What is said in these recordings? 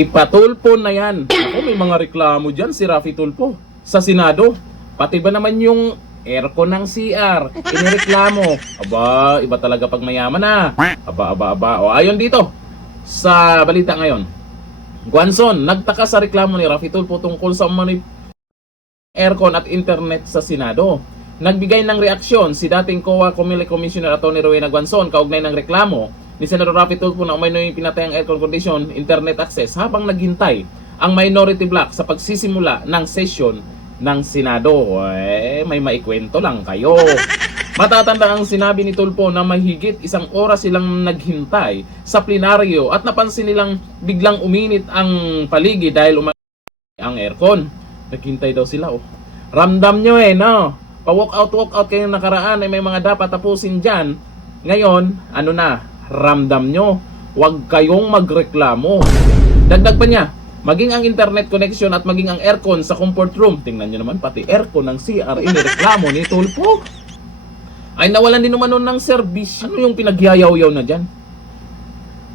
Ipatulpo na yan. Ako, may mga reklamo dyan si Raffy Tulfo sa Senado. Pati ba naman yung aircon ng CR, inireklamo. Aba, iba talaga pag mayaman na. Aba. O, ayon dito sa balita ngayon. Guanzon, nagtaka sa reklamo ni Raffy Tulfo tungkol sa aircon at internet sa Senado. Nagbigay ng reaksyon si dating COA Commissioner Atty. Rowena Guanzon kaugnay ng reklamo ni Senador Raffy Tulfo na umano'y pinatay ang aircon condition, internet access habang naghintay ang minority block sa pagsisimula ng session ng Senado. May maikwento lang kayo. Matatanda ang sinabi ni Tulfo na mahigit 1 oras silang naghintay sa plenaryo at napansin nilang biglang uminit ang paligid dahil ang aircon. Naghintay daw sila. Ramdam nyo no? Pa-walk out kayo nakaraan ay may mga dapat tapusin dyan. Ngayon, ramdam nyo. Huwag kayong magreklamo. Dagdag pa niya, maging ang internet connection at maging ang aircon sa comfort room. Tingnan nyo naman, pati aircon ng CR inireklamo ni Tulfo. Ay nawalan din naman nun ng service. Ano yung pinagyayaw-yaw na dyan?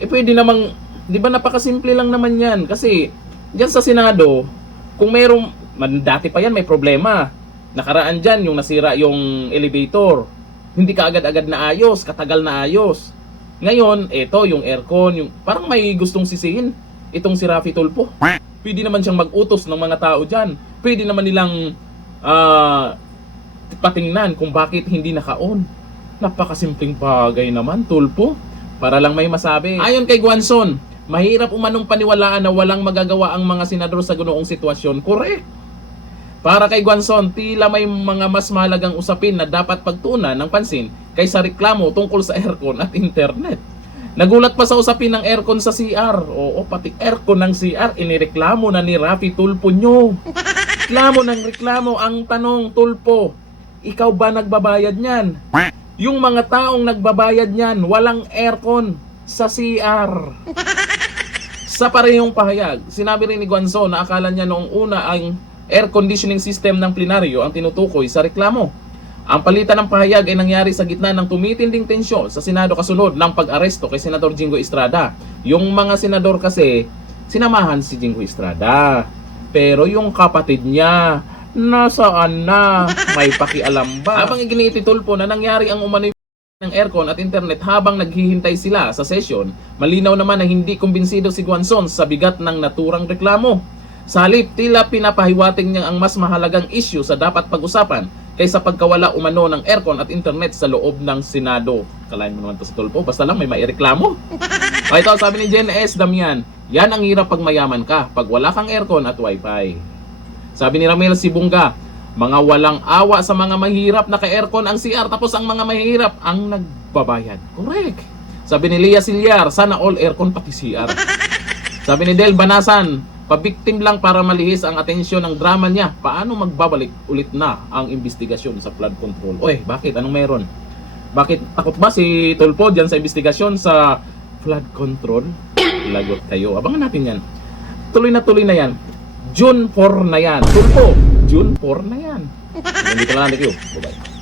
Pwede namang, di ba napakasimple lang naman yan. Kasi, dyan sa Senado, kung mayroong, dati pa yan may problema. Nakaraan dyan yung nasira yung elevator. Hindi ka agad-agad na ayos, katagal na ayos. Ngayon, eto yung aircon, yung parang may gustong sisihin itong si Raffy Tulfo. Pwede naman siyang mag-utos ng mga tao dyan. Pwede naman nilang patingnan kung bakit hindi naka-on. Napakasimpleng bagay naman, Tulfo. Para lang may masabi. Ayon kay Guanzon, mahirap umanong paniwalaan na walang magagawa ang mga senador sa ganoong sitwasyon. Correct. Para kay Guanzon, tila may mga mas mahalagang usapin na dapat pagtuunan ng pansin kaysa reklamo tungkol sa aircon at internet. Nagulat pa sa usapin ng aircon sa CR. Oo, pati aircon ng CR, inireklamo na ni Raffy Tulfo nyo. Reklamo ang tanong, Tulfo, ikaw ba nagbabayad niyan? Yung mga taong nagbabayad niyan, walang aircon sa CR. Sa parehong pahayag, sinabi rin ni Guanzon na akala niya noong una ang air conditioning system ng plenaryo ang tinutukoy sa reklamo. Ang palitan ng pahayag ay nangyari sa gitna ng tumitinding tensyon sa Senado kasunod ng pag-aresto kay Senador Jinggoy Estrada. Yung mga senador kasi, sinamahan si Jinggoy Estrada. Pero yung kapatid niya, nasaan na? May pakialam ba? Habang iginiiti Tulfo na nangyari ang umano'y ng aircon at internet habang naghihintay sila sa session, malinaw naman na hindi kumbinsido si Guanzon sa bigat ng naturang reklamo. Sa halip, tila pinapahiwatig niya ang mas mahalagang issue sa dapat pag-usapan kaysa pagkawala umano ng aircon at internet sa loob ng Senado. Kalahin mo naman to si Tulfo, basta lang may maireklamo. O ito, sabi ni Jen S. Damian, yan ang hirap pag mayaman ka, pag wala kang aircon at wifi. Sabi ni Ramel Sibunga, mga walang awa sa mga mahirap na ka-aircon ang CR tapos ang mga mahirap ang nagbabayad. Correct. Sabi ni Lia Silyar, sana all aircon pati CR. Sabi ni Del Banasan, pabiktim lang para malihis ang atensyon ng drama niya. Paano magbabalik ulit na ang investigasyon sa flood control? Oy, bakit? Anong meron? Bakit takot ba si Tulfo dyan sa investigasyon sa flood control? Lagot kayo. Abangan natin yan. Tuloy na yan. June 4 na yan. Tulfo, June 4 na yan. Nandito na lang. Thank you. Bye-bye.